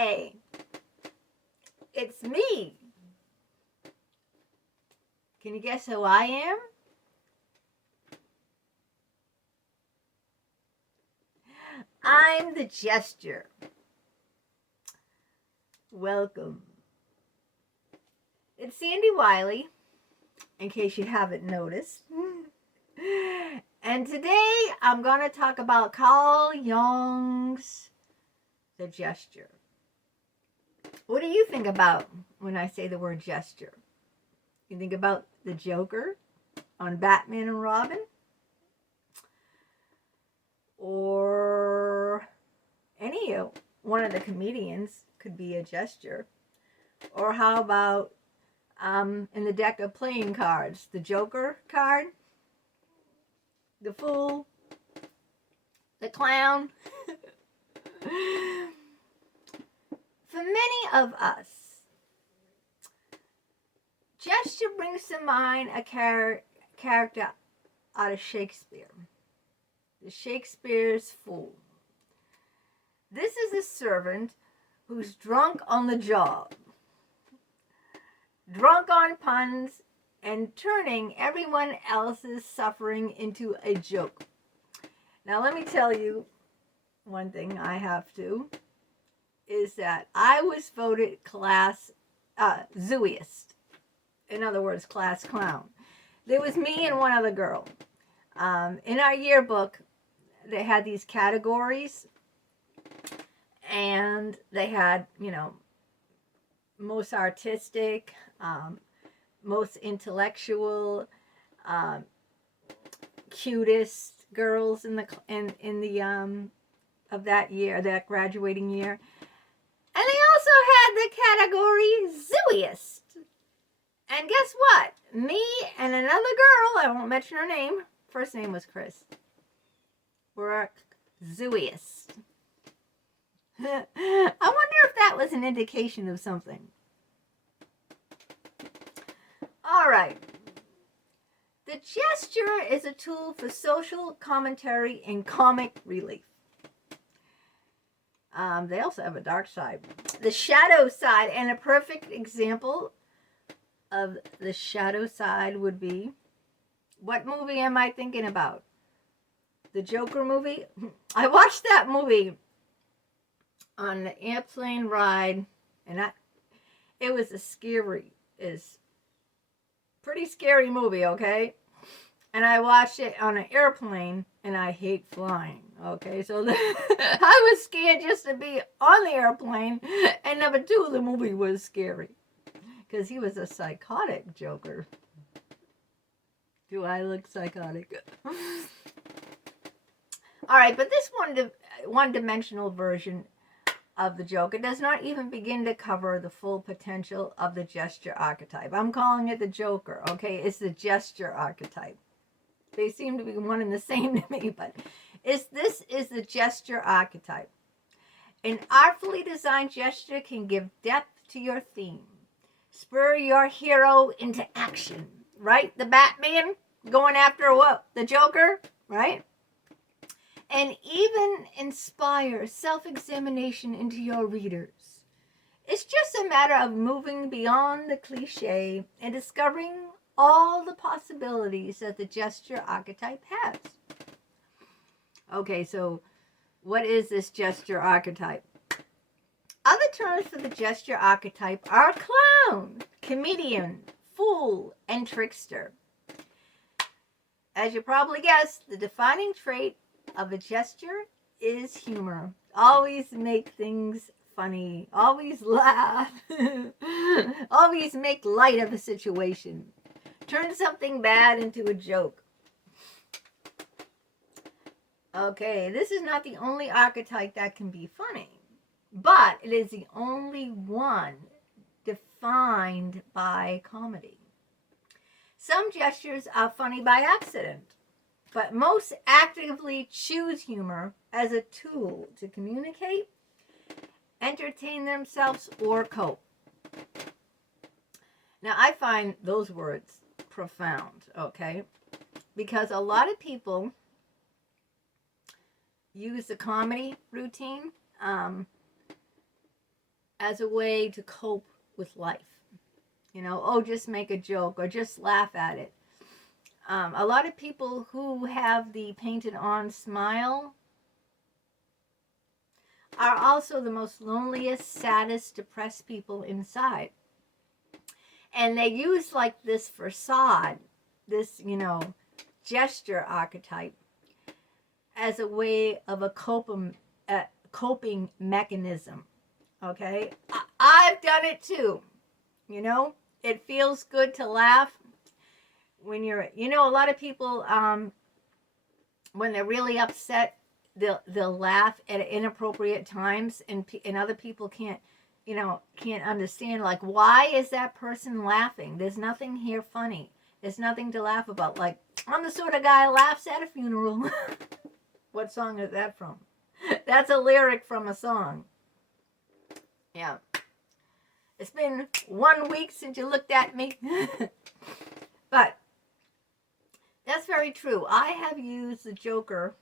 Hey, it's me. Can you guess who I am? I'm the Jester. Welcome. It's Sandy Wyllie, in case you haven't noticed. And today I'm going to talk about Carl Jung's The Jester. What do you think about when I say the word Jester? You think about the Joker on Batman and Robin? Or any one of the comedians could be a Jester. Or how about in the deck of playing cards, the Joker card, the Fool, the Clown. For many of us, Jester brings to mind a character out of Shakespeare. The Shakespeare's Fool. This is a servant who's drunk on the job, drunk on puns, and turning everyone else's suffering into a joke. Now let me tell you one thing I have to, is that I was voted class zooiest. In other words, class clown. There was me and one other girl. In our yearbook, they had these categories, and they had, most artistic, most intellectual, cutest girls in the of that year, that graduating year. And they also had the category zooiest. And guess what? Me and another girl, I won't mention her name, first name was Chris, were zooiest. I wonder if that was an indication of something. All right. The Jester is a tool for social commentary and comic relief. They also have a dark side. The shadow side, and a perfect example of the shadow side would be, what movie am I thinking about? The Joker movie? I watched that movie on the airplane ride, and it was pretty scary movie, okay? And I watched it on an airplane, and I hate flying, okay? So I was scared just to be on the airplane, and number two, the movie was scary, because he was a psychotic Joker. Do I look psychotic? All right, but this one-dimensional version of the Joker does not even begin to cover the full potential of the Jester archetype. I'm calling it the Joker, okay? It's the Jester archetype. They seem to be one and the same to me, but this is the Jester archetype. An artfully designed Jester can give depth to your theme, spur your hero into action, right? The Batman going after what? The Joker, right? And even inspire self-examination into your readers. It's just a matter of moving beyond the cliche and discovering all the possibilities that the Jester archetype has. Okay, so what is this Jester archetype? Other terms for the Jester archetype are clown, comedian, fool, and trickster. As you probably guessed, the defining trait of a Jester is humor. Always make things funny. Always laugh. Always make light of a situation. Turn something bad into a joke. Okay, this is not the only archetype that can be funny, but it is the only one defined by comedy. Some Jesters are funny by accident, but most actively choose humor as a tool to communicate, entertain themselves, or cope. Now, I find those words profound, okay? Because a lot of people use the comedy routine as a way to cope with life. You know, oh, just make a joke or just laugh at it. A lot of people who have the painted on smile are also the most loneliest, saddest, depressed people inside. And they use like this facade, this, you know, gesture archetype as a way of a coping mechanism. Okay? I've done it too. You know, it feels good to laugh when you're, you know, a lot of people, when they're really upset, they'll laugh at inappropriate times, and other people can't, you know, can't understand, like, why is that person laughing? There's nothing here funny. There's nothing to laugh about. Like, I'm the sort of guy who laughs at a funeral. What song is that from? That's a lyric from a song. Yeah. It's been 1 week since you looked at me. But that's very true. I have used the Joker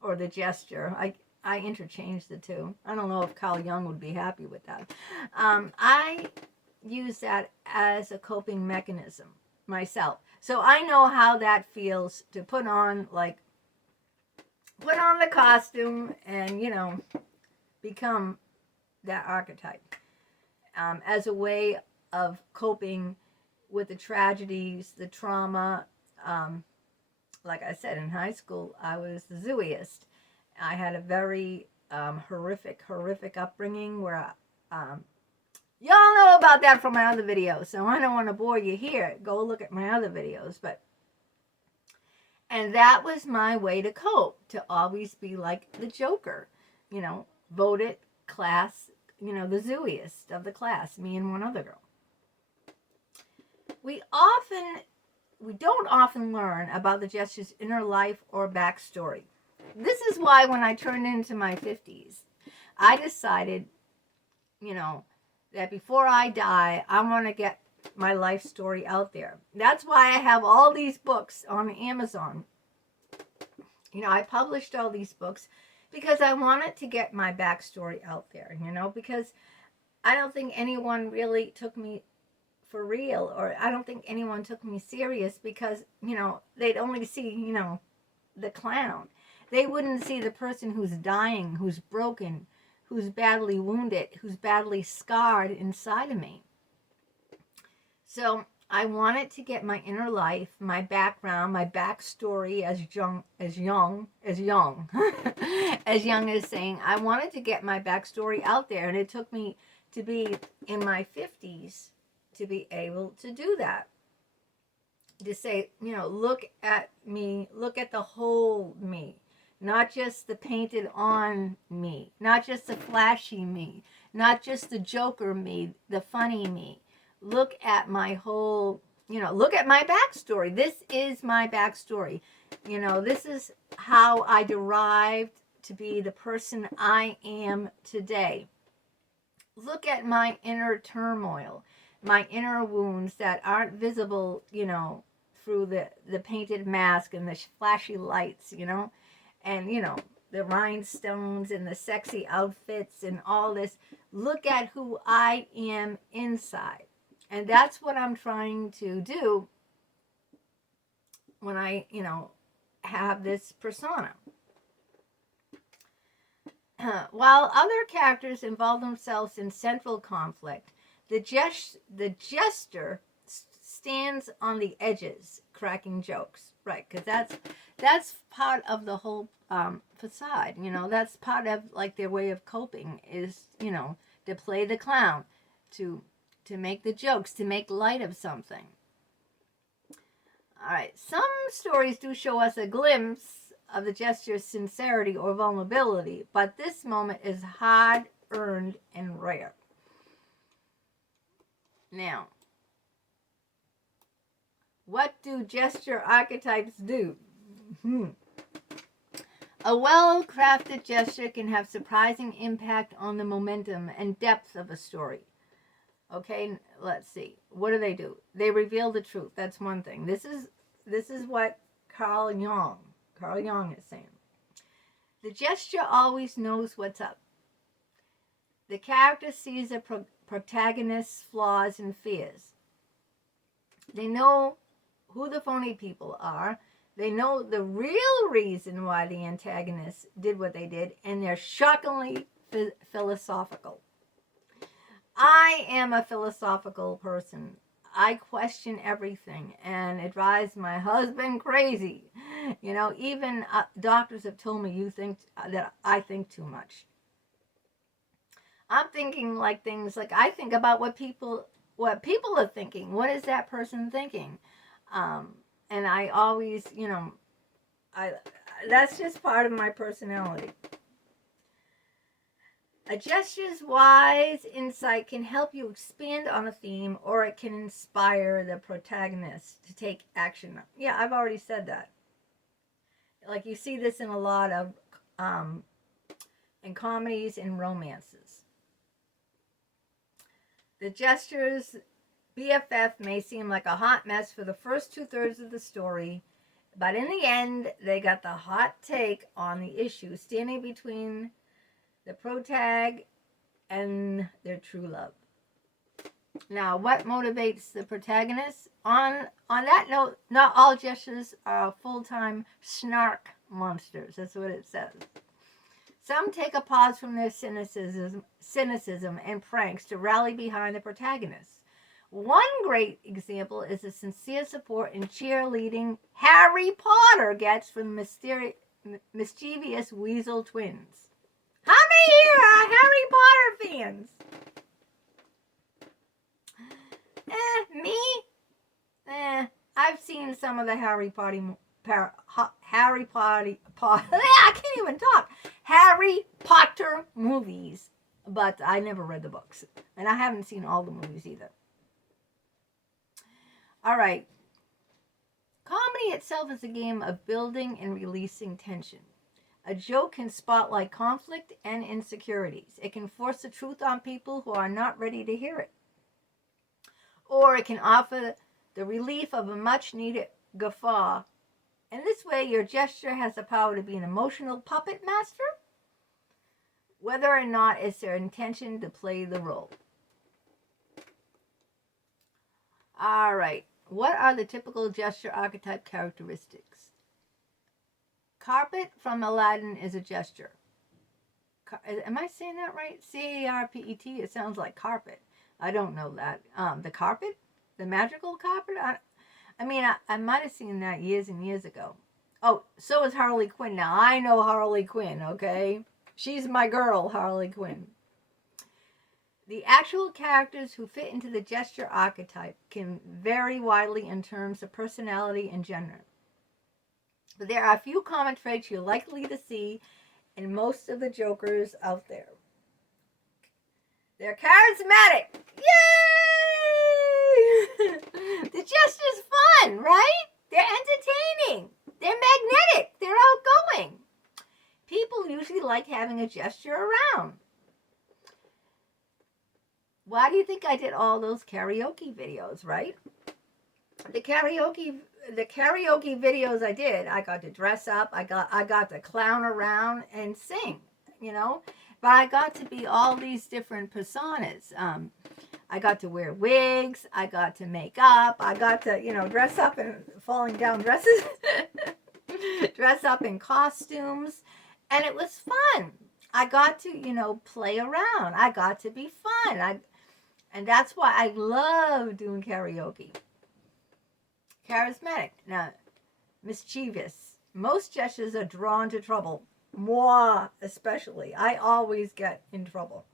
or the Jester. I interchange the two. I don't know if Carl Jung would be happy with that. I use that as a coping mechanism myself. So I know how that feels to put on the costume and, you know, become that archetype as a way of coping with the tragedies, the trauma. Like I said, in high school, I was the zooeyest. I had a very horrific upbringing where y'all know about that from my other videos, so I don't want to bore you here. Go look at my other videos. And that was my way to cope, to always be like the Joker, you know, voted class, you know, the zooeyest of the class, me and one other girl. We don't often learn about the Jester's inner life or backstory. This is why when I turned into my 50s, I decided, you know, that before I die, I want to get my life story out there. That's why I have all these books on Amazon. You know, I published all these books because I wanted to get my backstory out there, you know, because I don't think anyone really took me for real, or I don't think anyone took me serious because, you know, they'd only see, you know, the clown. They wouldn't see the person who's dying, who's broken, who's badly wounded, who's badly scarred inside of me. So I wanted to get my inner life, my background, my backstory, as Jung as Jung is saying. I wanted to get my backstory out there, and it took me to be in my 50s to be able to do that. To say, you know, look at me, look at the whole me, not just the painted on me, not just the flashy me, not just the Joker me, the funny me. Look at my whole, you know, look at my backstory. This is my backstory. You know, this is how I derived to be the person I am today. Look at my inner turmoil, my inner wounds that aren't visible, you know, through the painted mask and the flashy lights, you know, and, you know, the rhinestones and the sexy outfits and all this. Look at who I am inside. And that's what I'm trying to do when I, you know, have this persona. While other characters involve themselves in central conflict, the Jester stands on the edges, cracking jokes, right? Because that's part of the whole facade. You know, that's part of like their way of coping is, you know, to play the clown, to make the jokes, to make light of something. All right, some stories do show us a glimpse of the Jester's sincerity or vulnerability, but this moment is hard-earned and rare. Now, what do Jester archetypes do? A well-crafted Jester can have surprising impact on the momentum and depth of a story. Okay, let's see. What do? They reveal the truth. That's one thing. This is what Carl Jung is saying. The Jester always knows what's up. The character sees the protagonist's flaws and fears. They know who the phony people are. They know the real reason why the antagonists did what they did, and they're shockingly philosophical. I am a philosophical person. I question everything, and it drives my husband crazy. You know, even doctors have told me you think that I think too much. I'm thinking like things like I think about what people are thinking. What is that person thinking? And I always, you know, that's just part of my personality. A gesture's wise insight can help you expand on a theme, or it can inspire the protagonist to take action. Yeah, I've already said that. Like you see this in a lot of in comedies and romances. The gesture's BFF may seem like a hot mess for the first 2/3 of the story, but in the end, they got the hot take on the issue, standing between the protag and their true love. Now, what motivates the protagonist? On that note, not all gestures are full-time snark monsters. That's what it says. Some take a pause from their cynicism and pranks to rally behind the protagonist. One great example is the sincere support and cheerleading Harry Potter gets from the mischievous Weasley twins. How many here are Harry Potter fans? Me? I've seen some of the Harry Potter I can't even talk. Harry Potter movies, but I never read the books, and I haven't seen all the movies either. All right. Comedy itself is a game of building and releasing tension. A joke can spotlight conflict and insecurities. It can force the truth on people who are not ready to hear it. Or it can offer the relief of a much-needed guffaw. In this way, your gesture has the power to be an emotional puppet master, whether or not it's their intention to play the role. All right. What are the typical gesture archetype characteristics? Carpet from Aladdin is a gesture. Am I saying that right? C-A-R-P-E-T. It sounds like carpet. I don't know that. The carpet? The magical carpet? I might have seen that years and years ago. Oh, so is Harley Quinn. Now, I know Harley Quinn, okay? She's my girl, Harley Quinn. The actual characters who fit into the gesture archetype can vary widely in terms of personality and gender. But there are a few common traits you're likely to see in most of the jokers out there. They're charismatic. Yay! The gesture's fun, right? They're entertaining. They're magnetic. They're outgoing. People usually like having a gesture around. Why do you think I did all those karaoke videos, right? The karaoke videos I did, I got to dress up, I got to clown around and sing, you know. But I got to be all these different personas. I got to wear wigs, I got to make up, I got to, dress up in falling down dresses, dress up in costumes, and it was fun. I got to, play around. I got to be fun. And that's why I love doing karaoke. Charismatic. Now, mischievous. Most gestures are drawn to trouble. Moi, especially. I always get in trouble.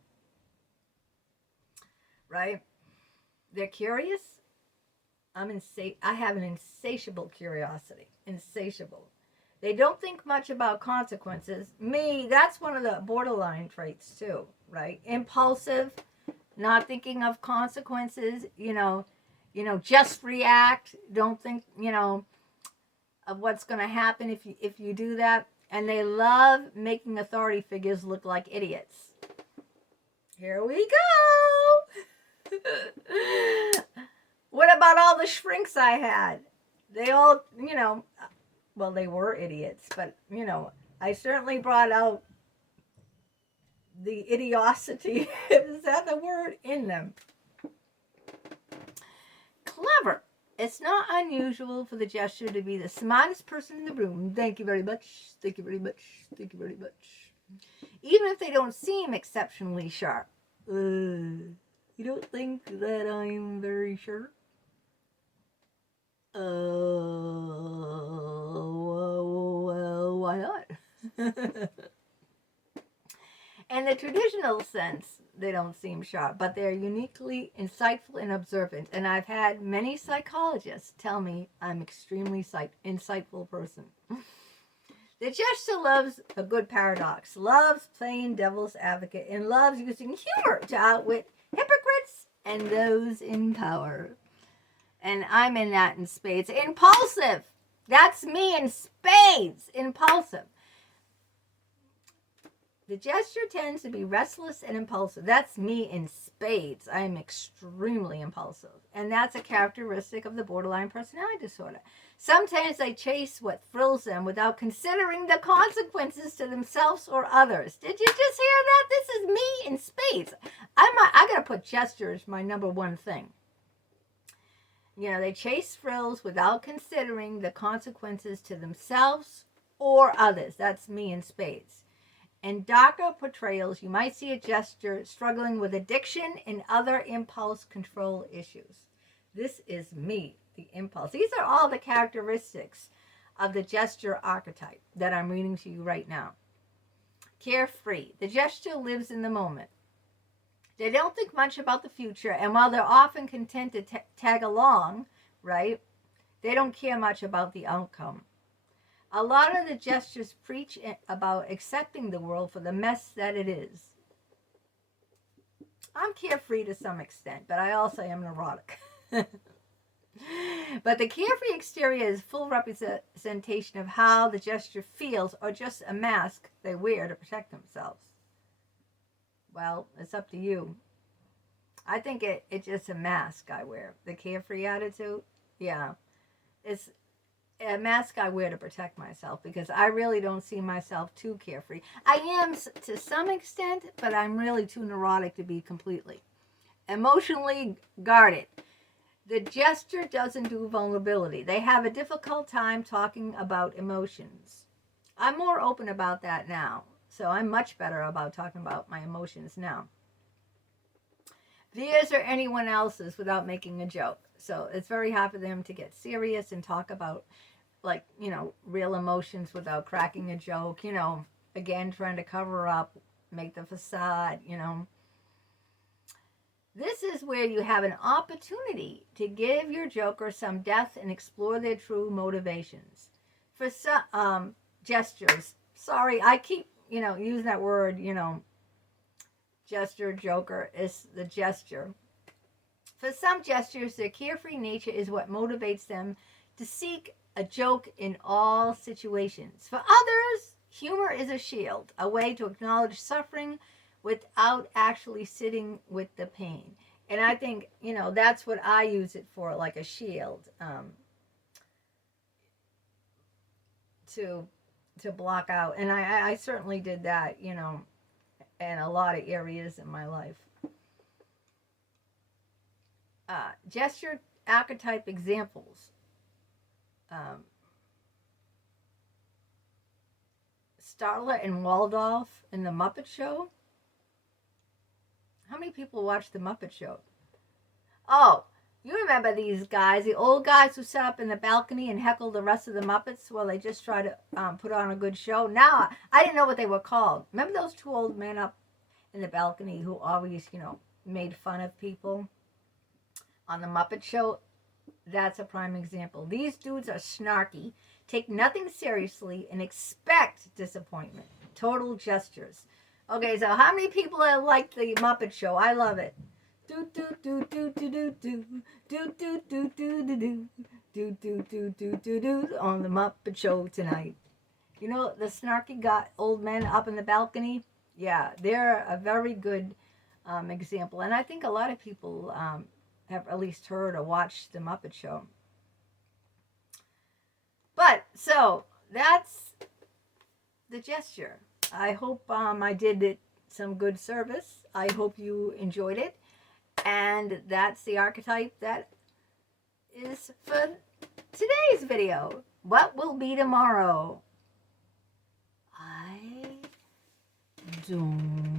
Right? They're curious. I have an insatiable curiosity. Insatiable. They don't think much about consequences. Me, that's one of the borderline traits too, right? Impulsive, not thinking of consequences, just react. Don't think, of what's going to happen if you do that. And they love making authority figures look like idiots. Here we go. What about all the shrinks I had? They all, they were idiots, but, I certainly brought out the idiocity, is that the word, in them. Clever. It's not unusual for the jester to be the smartest person in the room. Thank you very much. Thank you very much. Thank you very much. Even if they don't seem exceptionally sharp. You don't think that I'm very sharp? Well, why not? In the traditional sense, they don't seem sharp, but they're uniquely insightful and observant. And I've had many psychologists tell me I'm extremely insightful person. The jester loves a good paradox, loves playing devil's advocate, and loves using humor to outwit hypocrites and those in power. And I'm in that in spades. Impulsive. That's me in spades. Impulsive. The jester tends to be restless and impulsive. That's me in spades. I am extremely impulsive. And that's a characteristic of the borderline personality disorder. Sometimes they chase what thrills them without considering the consequences to themselves or others. Did you just hear that? This is me in spades. I got to put jester as my number one thing. You know, they chase thrills without considering the consequences to themselves or others. That's me in spades. In darker portrayals, you might see a jester struggling with addiction and other impulse control issues. This is me, the impulse. These are all the characteristics of the jester archetype that I'm reading to you right now. Carefree. The jester lives in the moment. They don't think much about the future, and while they're often content to tag along, right, they don't care much about the outcome. A lot of the jesters preach about accepting the world for the mess that it is. I'm carefree to some extent, but I also am neurotic. But the carefree exterior is full representation of how the jester feels, or just a mask they wear to protect themselves. Well, it's up to you. I think it's just a mask I wear. The carefree attitude, yeah. It's a mask I wear to protect myself, because I really don't see myself too carefree. I am to some extent, but I'm really too neurotic to be completely. Emotionally guarded. The jester doesn't do vulnerability. They have a difficult time talking about emotions. I'm more open about that now, so I'm much better about talking about my emotions now. Theirs or anyone else's without making a joke. So it's very hard for them to get serious and talk about, like, you know, real emotions without cracking a joke, you know, again, trying to cover up, make the facade, you know. This is where you have an opportunity to give your joker some depth and explore their true motivations. For some gestures, sorry, I keep, you know, using that word, you know, jester, joker, is the gesture. For some gestures, their carefree nature is what motivates them to seek a joke in all situations. For others, humor is a shield, a way to acknowledge suffering without actually sitting with the pain. And I think, you know, that's what I use it for, like a shield, to block out. And I certainly did that, you know, in a lot of areas in my life. Gesture archetype examples. Starla and Waldorf in The Muppet Show. How many people watch The Muppet Show? Oh, you remember these guys, the old guys who sat up in the balcony and heckled the rest of the Muppets while they just tried to put on a good show? Now, I didn't know what they were called. Remember those two old men up in the balcony who always, you know, made fun of people on The Muppet Show? That's a prime example. These dudes are snarky, take nothing seriously, and expect disappointment. Total gestures. Okay, so how many people like The Muppet Show? I love it. Do do do do do do do do do do do do do do do do do do on The Muppet Show tonight. You know the snarky old men up in the balcony? Yeah, they're a very good example, and I think a lot of people have at least heard or watched The Muppet Show. But, so, that's the gesture. I hope I did it some good service. I hope you enjoyed it. And that's the archetype that is for today's video. What will be tomorrow? I don't